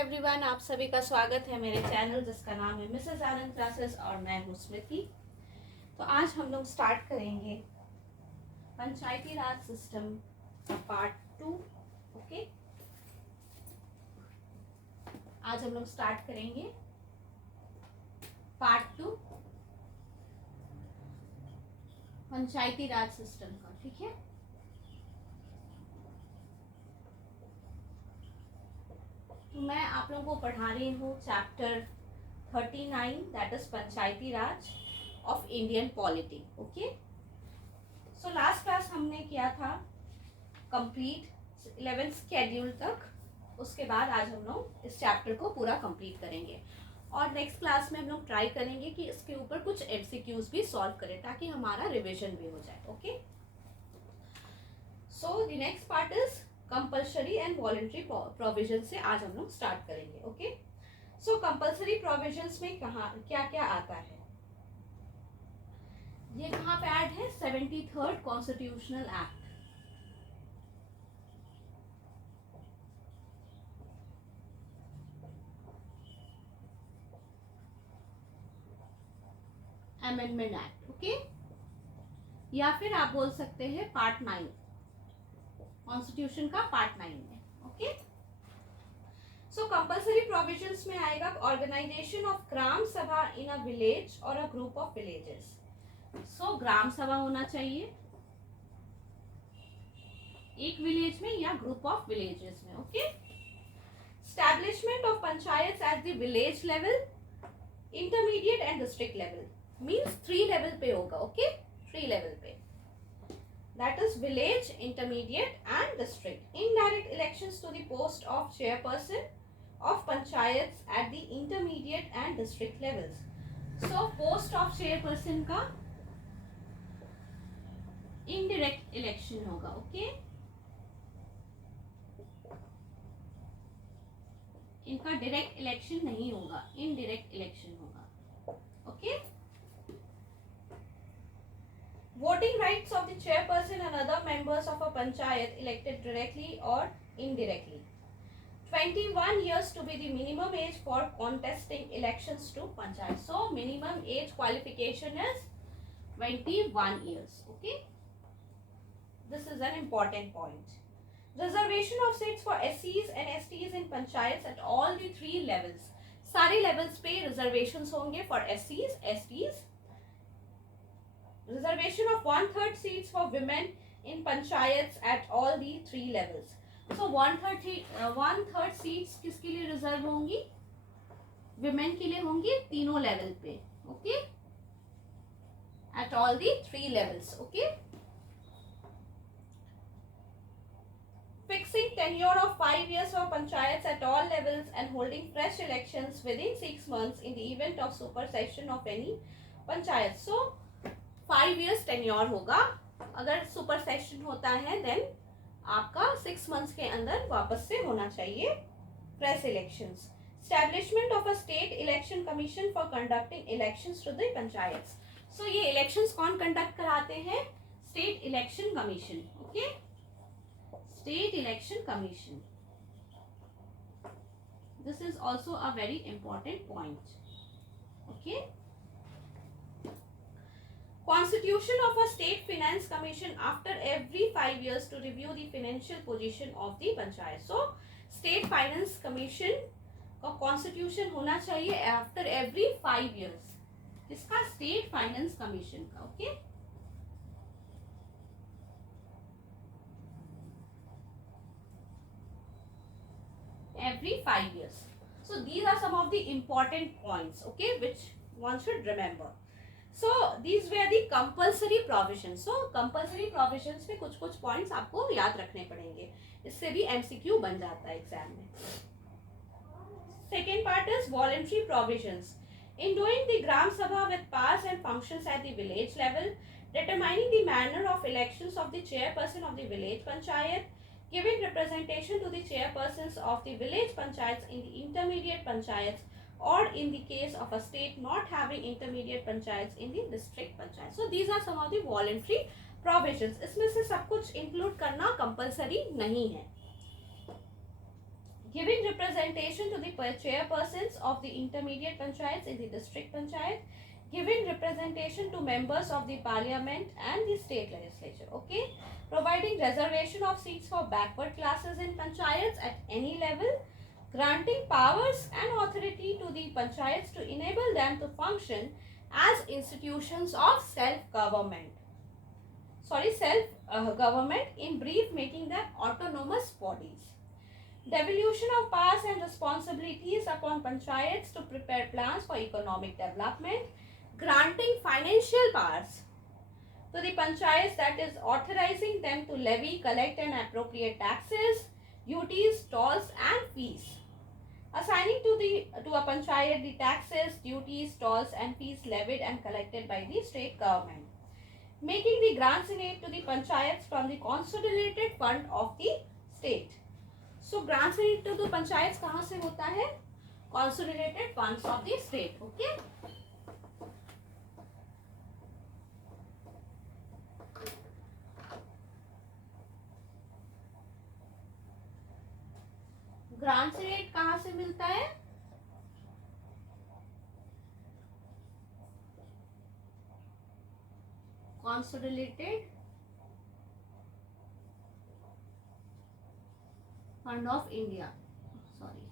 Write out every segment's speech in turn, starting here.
Everyone, आप सभी का स्वागत है मेरे चैनल जिसका नाम है मिसेस आनंद क्लासेस और मैं हूँ स्मृति। तो आज हम लोग स्टार्ट करेंगे पंचायती राज सिस्टम का पार्ट 2। ओके, आज हम लोग स्टार्ट करेंगे पार्ट 2 पंचायती राज सिस्टम का। ठीक है, तो मैं आप लोगों को पढ़ा रही हूँ chapter 39 that is Panchayati Raj of Indian polity. Okay, so last class हमने किया था कंप्लीट 11th शेड्यूल तक। उसके बाद आज हम लोग इस चैप्टर को पूरा कंप्लीट करेंगे और नेक्स्ट क्लास में हम लोग ट्राई करेंगे कि इसके ऊपर कुछ एमसीक्यूज भी सॉल्व करें ताकि हमारा रिवीजन भी हो जाए। Okay, so the next part is compulsory and voluntary provision से आज हम लोग स्टार्ट करेंगे। ओके, सो कंपल्सरी प्रोविजंस में कहाँ क्या क्या आता है, ये कहाँ पे ऐड है? 73rd constitutional act. Amendment act. Okay, या फिर आप बोल सकते हैं पार्ट 9 कॉन्स्टिट्यूशन का पार्ट 9 में। ओके, सो कंपल्सरी प्रोविजंस में आएगा ऑर्गेनाइजेशन ऑफ ग्राम सभा इन अ विलेज और अ ग्रुप ऑफ विलेजेस। सो ग्राम सभा होना चाहिए एक विलेज में या ग्रुप ऑफ विलेजेस में। Okay, establishment of panchayat at the village level, intermediate and district level, means 3 level पे होगा। ओके, 3 लेवल पे, that is village, intermediate and district. Indirect elections to the post of chairperson of panchayats at the intermediate and district levels. So post of chairperson का indirect election होगा। Okay, इनका direct election नहीं होगा, indirect election होगा। Okay, voting rights of the chairperson and other members of a panchayat elected directly or indirectly. 21 years to be the minimum age for contesting elections to panchayat. So minimum age qualification is 21 years. Okay, this is an important point. Reservation of seats for SCs and STs in panchayats at all the 3 levels. सारे levels पे reservations होंगे for SCs, STs. Reservation of 1/3 seats for women in panchayats at all the 3 levels. So 1/3 seats किसके लिए reserve होंगी? women के लिए होंगी तीनों लेवल पे। Okay, at all the 3 levels. Okay, fixing tenure of 5 years for panchayats at all levels and holding fresh elections within 6 months in the event of supersession of any panchayat. So 5 years tenure होगा। अगर super session होता है then आपका 6 months के अंदर वापस से होना चाहिए fresh elections. Establishment of a state election commission for conducting elections to the panchayats. So ये इलेक्शंस कौन कंडक्ट कराते हैं? State election commission. Okay, state election commission, this is also a very important point. Okay, Constitution of a state finance commission after every 5 years to review the financial position of the panchayat. So state finance commission का constitution होना चाहिए after every 5 years. किसका? state finance commission का। Okay, every 5 years. So these are some of the important points, okay, which one should remember. So these were the compulsory provisions. So compulsory provisions में कुछ कुछ points आपको याद रखने पड़ेंगे, इससे भी MCQ बन जाता है एग्जाम में। Second part is voluntary provisions. In doing the Gram Sabha with powers and functions at the village level, determining the manner of elections of the chairperson of the village panchayat, giving representation to the chairpersons of the village panchayats in the intermediate panchayats, or in the case of a state not having intermediate panchayats in the district panchayat. So these are some of the voluntary provisions. इसमें से सब कुछ include करना compulsory नहीं है। Giving representation to the chairpersons of the intermediate panchayats in the district panchayat, giving representation to members of the parliament and the state legislature. Okay, providing reservation of seats for backward classes in panchayats at any level, granting powers and authority to the panchayats to enable them to function as institutions of self-government. Self-government, in brief, making them autonomous bodies. Devolution of powers and responsibilities upon panchayats to prepare plans for economic development, granting financial powers to the panchayats, that is authorizing them to levy, collect and appropriate taxes, duties, tolls and fees. Assigning to a panchayat the taxes, duties, tolls and fees levied and collected by the state government. Making the grants in aid to the panchayats from the consolidated fund of the state. So grants in aid to the panchayats कहाँ से होता है? Consolidated funds of the state. Okay. Grant से rate कहाँ से मिलता है? Consolidated Fund of India. Sorry.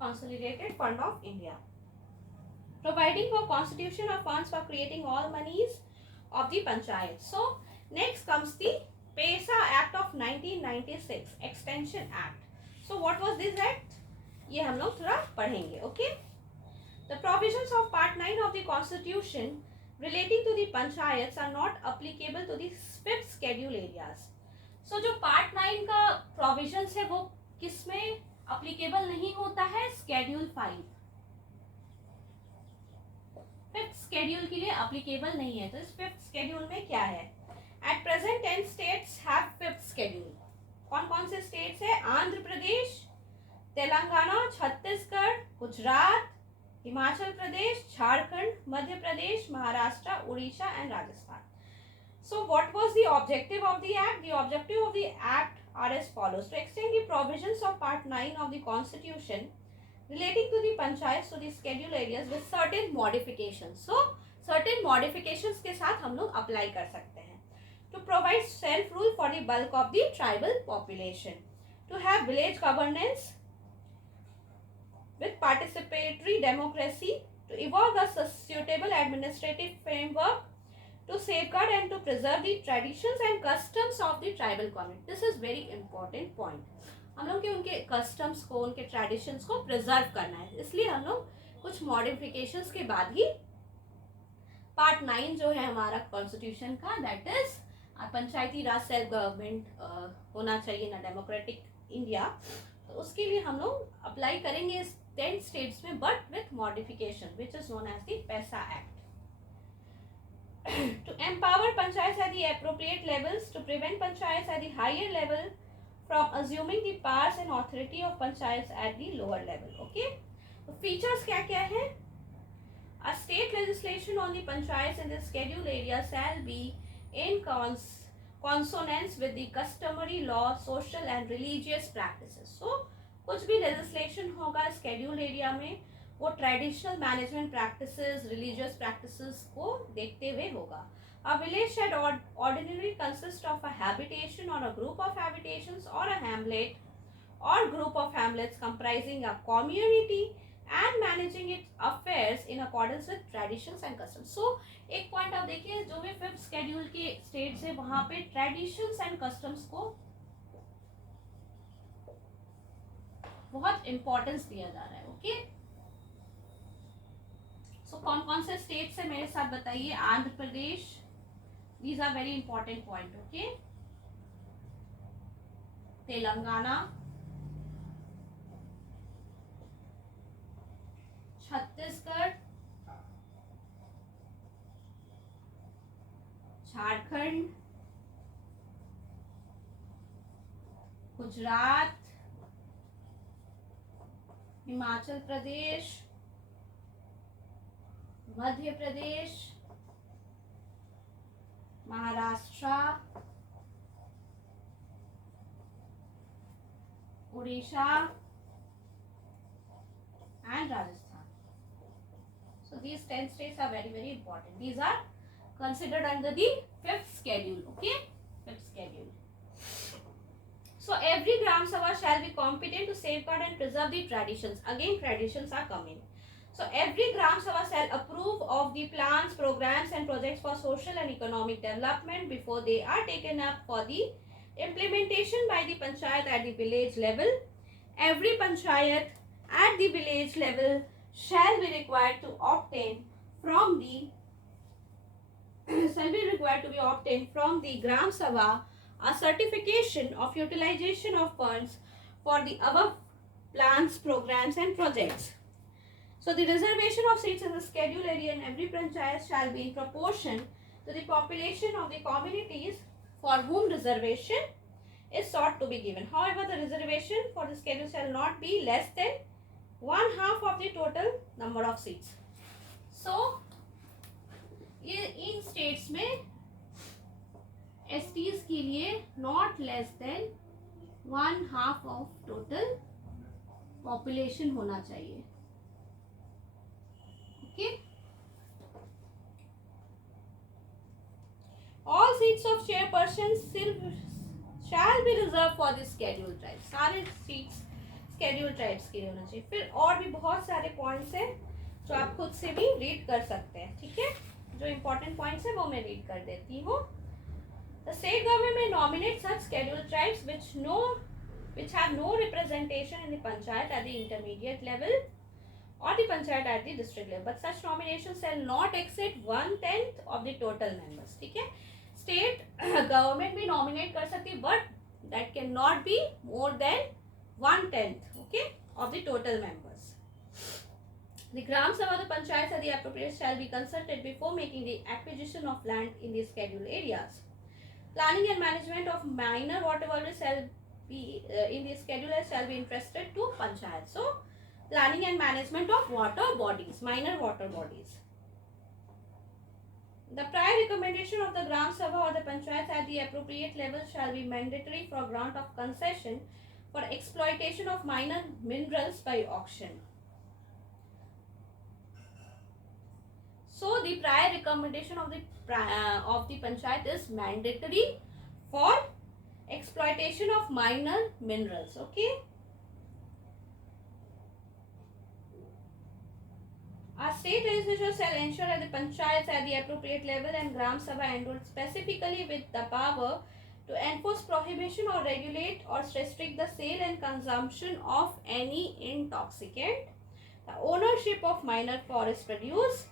Consolidated Fund of India. Providing for constitution of funds for creating all monies of the panchayat. So next comes the PESA Act of 1996, Extension Act. So what was this act? ये हम लोग थोड़ा पढ़ेंगे. Okay. The provisions of Part 9 of the Constitution relating to the panchayats are not applicable to the 5th schedule areas. So जो Part 9 का provisions है वो किसमें applicable नहीं होता है? Schedule 5. 5th schedule के लिए applicable नहीं है. तो इस 5th schedule में क्या है? At present 10 states have 5th schedule. कौन कौन से states है? आंध्र प्रदेश, तेलंगाना, छत्तीसगढ़, गुजरात, हिमाचल प्रदेश, झारखंड, मध्य Pradesh, Maharashtra, Orissa and Rajasthan. So what was the objective of the act? The objective of the act are as follows: to extend the provisions of Part 9 of the Constitution relating to the panchayats to the schedule areas with certain modifications. So certain modifications के साथ हम लोग apply कर सकते हैं. To provide self rule for the bulk of the tribal population. To have village governance with participatory democracy, to evolve a suitable administrative framework to safeguard and to preserve the traditions and customs of the tribal community. This is very important point. हम लोग के उनके customs को, उनके traditions को preserve करना है, इसलिए हम लोग कुछ modifications के बाद ही Part 9 जो है हमारा Constitution का, that is Panchayati Raj self government होना चाहिए ना, डेमोक्रेटिक इंडिया, तो उसके लिए हम लोग अप्लाई करेंगे इस 10 states में, but with modification which is known as the PESA Act. To empower panchayats at the appropriate levels, to prevent panchayats at the higher level from assuming the powers and authority of panchayats at the lower level. Okay, तो features क्या क्या है? A state legislation on the panchayats in the scheduled area shall be in consonance with the customary law, social and religious practices. So कुछ भी legislation होगा scheduled area में, वो traditional management practices, religious practices को देखते हुए होगा. A village should ordinarily consist of a habitation or a group of habitations or a hamlet or group of hamlets comprising a community and managing its affairs in accordance with traditions and customs. So एक point आप देखिए, जो भी 5th schedule के states है वहां पे traditions and customs को बहुत इंपॉर्टेंस दिया जा रहा है. ओके, सो कौन कौन से स्टेट्स है मेरे साथ बताइए? Andhra Pradesh, these are very important point. Okay, Telangana, Chhattisgarh, Jharkhand, Gujarat, Himachal Pradesh, Madhya Pradesh, Maharashtra, Odisha and Rajasthan. So these 10 states are very, very important. These are considered under the fifth schedule. Okay, fifth schedule. So every Gram Sabha shall be competent to safeguard and preserve the traditions. Again, traditions are coming. So every Gram Sabha shall approve of the plans, programs and projects for social and economic development before they are taken up for the implementation by the panchayat at the village level. Every panchayat at the village level shall be required to obtain from the Gram Sabha a certification of utilization of funds for the above plans, programs and projects. So the reservation of seats in the scheduled area in every panchayat shall be in proportion to the population of the communities for whom reservation is sought to be given. However, the reservation for the schedule shall not be less than 1/2 of the total number of seats. So, in states में STs के लिए not less than 1/2 of total population होना चाहिए. Okay. All seats of chairpersons shall be reserved for the scheduled tribes. सारे seats scheduled tribes के लिए होना चाहिए. फिर और भी बहुत सारे points हैं जो आप खुद से भी read कर सकते हैं. ठीक है, जो important points है वो मैं read कर देती हूँ. The state government may nominate such scheduled tribes which have no representation in the panchayat at the intermediate level or the panchayat at the district level, but such nominations shall not exceed 1/10 of the total members. ठीक है, state government भी nominate कर सकती है, but that cannot be more than 1/10, okay, of the total members. The Gram Sabha, the panchayats and the appropriate shall be consulted before making the acquisition of land in the scheduled areas. Planning and management of minor water bodies shall be in the schedule shall be entrusted to panchayat. So, planning and management of water bodies, minor water bodies. The prior recommendation of the Gram Sabha or the panchayat at the appropriate level shall be mandatory for grant of concession for exploitation of minor minerals by auction. So the prior recommendation of the panchayat is mandatory for exploitation of minor minerals. Okay. A state legislature shall ensure that the panchayats at the appropriate level and Gram Sabha endowed specifically with the power to enforce prohibition or regulate or restrict the sale and consumption of any intoxicant, the ownership of minor forest produce,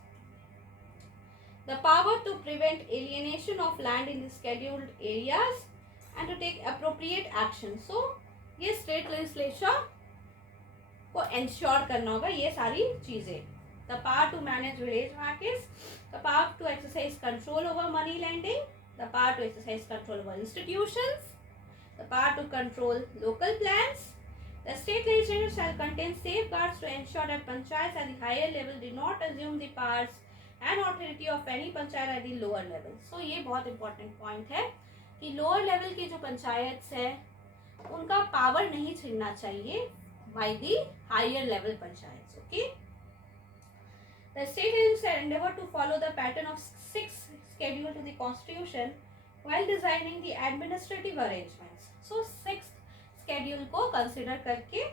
the power to prevent alienation of land in the scheduled areas and to take appropriate action. So, ये state legislature को ensure करना होगा ये सारी चीजें. The power to manage village markets, the power to exercise control over money lending, the power to exercise control over institutions, the power to control local plans. The state legislature shall contain safeguards to ensure that panchayats at the higher level do not assume the powers and authority of any panchayat at the lower level. So ये बहुत important point है कि lower level के जो पंचायत है उनका power नहीं छीनना चाहिए by the higher level panchayats. Okay. The state legislature endeavor to follow the pattern of 6th schedule to the constitution while designing the administrative arrangements. So 6th schedule को consider करके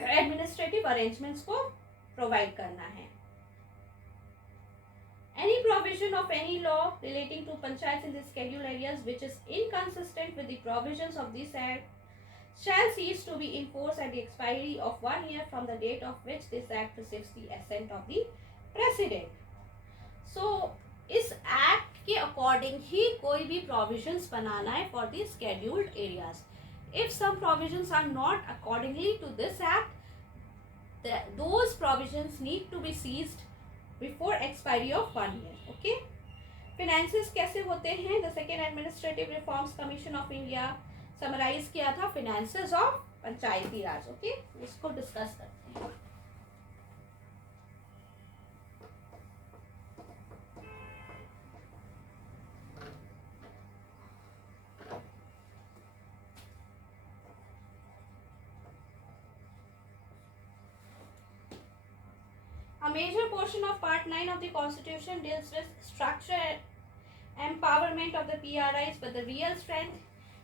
administrative arrangements को provide करना है. Any provision of any law relating to panchayats in the scheduled areas which is inconsistent with the provisions of this act shall cease to be enforced at the expiry of 1 year from the date of which this act receives the assent of the president. So, इस act के according ही कोई भी provisions बनाना है for the scheduled areas. If some provisions are not accordingly to this act, those provisions need to be seized before expiry of 1 year. Okay. Finances कैसे होते हैं? The second Administrative Reforms Commission of India summarise किया था finances of Panchayati Raj. Okay, इसको discuss करते हैं. major portion of Part 9 of the Constitution deals with structure and empowerment of the PRIs, but the real strength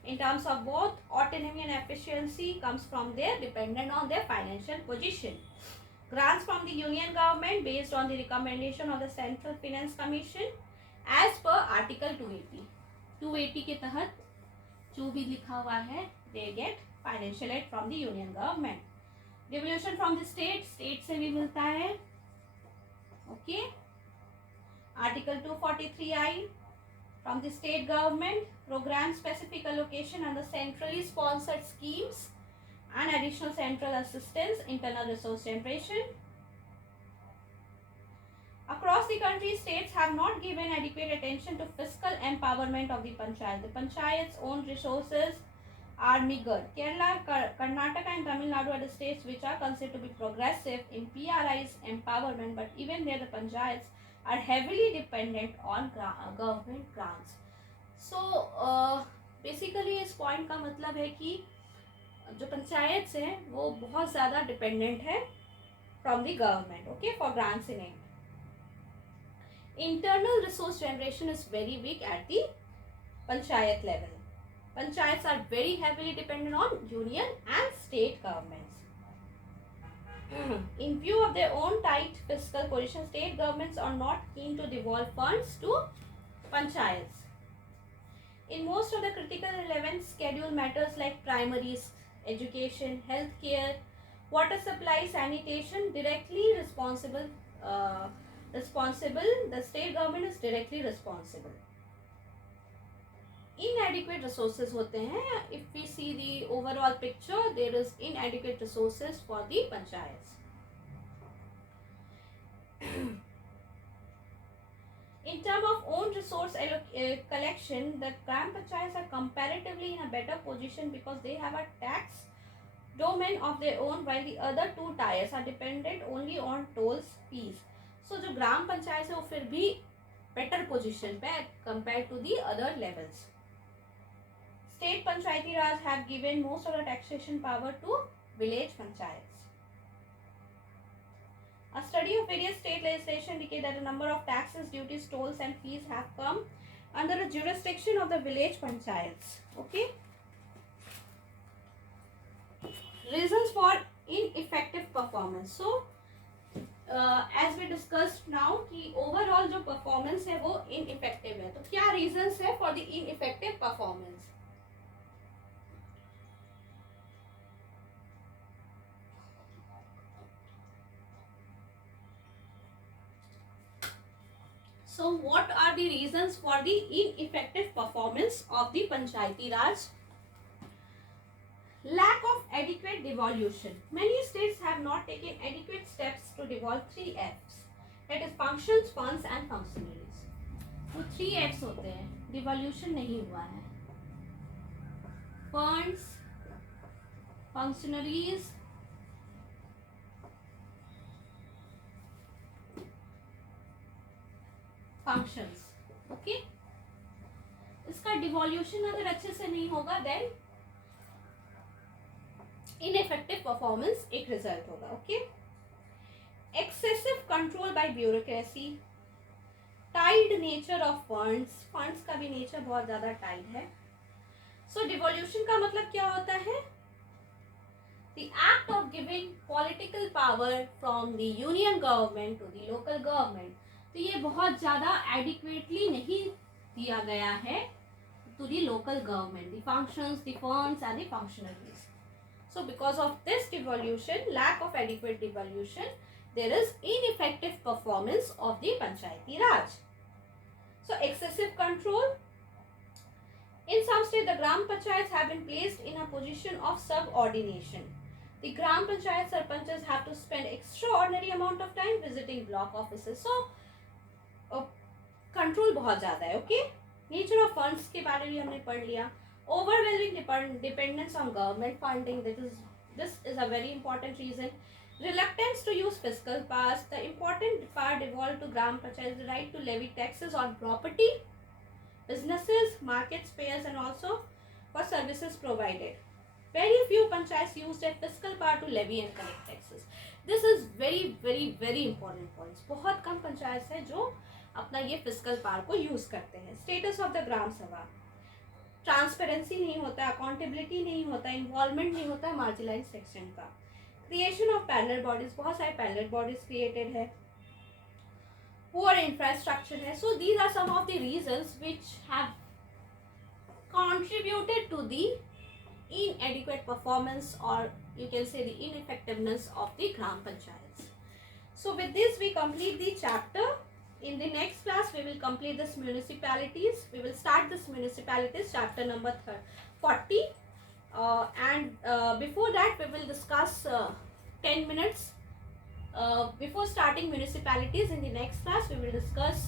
in terms of both autonomy and efficiency comes from their dependent on their financial position. Grants from the Union government based on the recommendation of the Central Finance Commission as per Article 280. 280 के तहत जो भी लिखा हुआ है they get financial aid from the Union government. Devolution from the state से भी मिलता है. Okay. Article 243I from the state government, program specific allocation under centrally sponsored schemes and additional central assistance, internal resource generation. Across the country, states have not given adequate attention to fiscal empowerment of the panchayat. The panchayat's own resources are meager. Kerala, Karnataka and Tamil Nadu are the states which are considered to be progressive in PRI's empowerment, but even there the panchayats are heavily dependent on government grants. So basically इस point का मतलब है कि जो पंचायत हैं वो बहुत ज़्यादा डिपेंडेंट है from the government, okay, for grants in it. Internal resource generation is very weak at the panchayat level. Panchayats are very heavily dependent on union and state governments. In view of their own tight fiscal position, state governments are not keen to devolve funds to panchayats. In most of the critical relevant schedule matters like primary education, healthcare, water supply, sanitation, directly responsible, the state government is directly responsible. Inadequate resources होते हैं. If we see the overall picture, there is inadequate resources for the panchayats. In terms of own resource collection, the gram panchayats are comparatively in a better position because they have a tax domain of their own, while the other two tiers are dependent only on tolls fees. So जो ग्राम पंचायत है वो फिर भी better position पे compared to the other levels. State Panchayati Raj have given most of the taxation power to village panchayats. A study of various state legislation indicates that a number of taxes, duties, tolls and fees have come under the jurisdiction of the village panchayats. Okay. Reasons for ineffective performance. So, as we discussed now कि overall जो performance है वो ineffective है. तो क्या reasons है for the ineffective performance? So what are the reasons for the ineffective performance of the Panchayati Raj? Lack of adequate devolution. Many states have not taken adequate steps to devolve 3 Fs, that is functions, funds and functionaries. तो 3 Fs होते हैं, devolution नहीं हुआ है. Funds, functionaries functions. Okay, इसका डिवॉल्यूशन अगर अच्छे से नहीं होगा देन इनइफेक्टिव परफॉर्मेंस एक रिजल्ट होगा. Okay, excessive control by bureaucracy, tied nature of funds, funds का भी नेचर बहुत ज्यादा टाइड है. सो डिवॉल्यूशन का मतलब क्या होता है? The act of giving political power from the union government to the local government. तो ये बहुत ज़्यादा एडिक्वेटली नहीं दिया गया है to the local government, the functions, the funds and the functionaries. So because of this devolution, lack of adequate devolution, there is ineffective performance of the Panchayati Raj. So excessive control. In some states, the gram panchayats have been placed in a position of subordination. The gram panchayat sarpanchs have to spend extraordinary amount of time visiting block offices. So control बहुत ज़्यादा है. Okay, nature of funds के बारे में हमने पढ़ लिया. Overwhelming dependence on government funding, this is a very important reason. Reluctance to use fiscal powers. The important part devolved to gram panchayats, the right to levy taxes on property, businesses, markets, payers and also for services provided. Very few panchayats use their fiscal power to levy and collect taxes. This is very very very important points. बहुत कम पंचायत है जो अपना ये physical power को use करते हैं. Status of the gram सभा, transparency नहीं होता, अकाउंटेबिलिटी नहीं होता, इन्वॉल्वमेंट नहीं होता मार्जिनलाइज सेक्शन का. क्रिएशन ऑफ पैरेलल बॉडीज, बहुत सारे पैरेलल बॉडीज क्रिएटेड है. पुअर इंफ्रास्ट्रक्चर है. So these are some of the reasons which have contributed to the inadequate performance, or you can say the ineffectiveness of the gram panchayats. So with this we complete the chapter. In the next class we will complete this municipalities. We will start this municipalities chapter number 40, and before that we will discuss 10 minutes before starting municipalities. In the next class we will discuss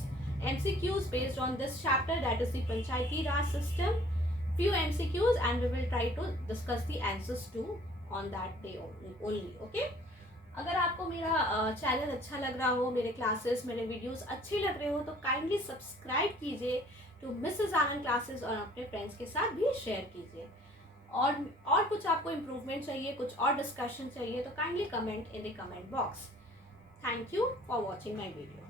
MCQs based on this chapter, that is the Panchayati Raj system, few MCQs, and we will try to discuss the answers too on that day only. Okay, अगर आपको मेरा channel अच्छा लग रहा हो, मेरे classes, मेरे videos अच्छे लग रहे हो, तो काइंडली सब्सक्राइब कीजिए टू मिसेस आनंद क्लासेस और अपने फ्रेंड्स के साथ भी शेयर कीजिए. और कुछ आपको इम्प्रूवमेंट चाहिए, कुछ और डिस्कशन चाहिए, तो kindly comment in the comment box. Thank you for watching my video.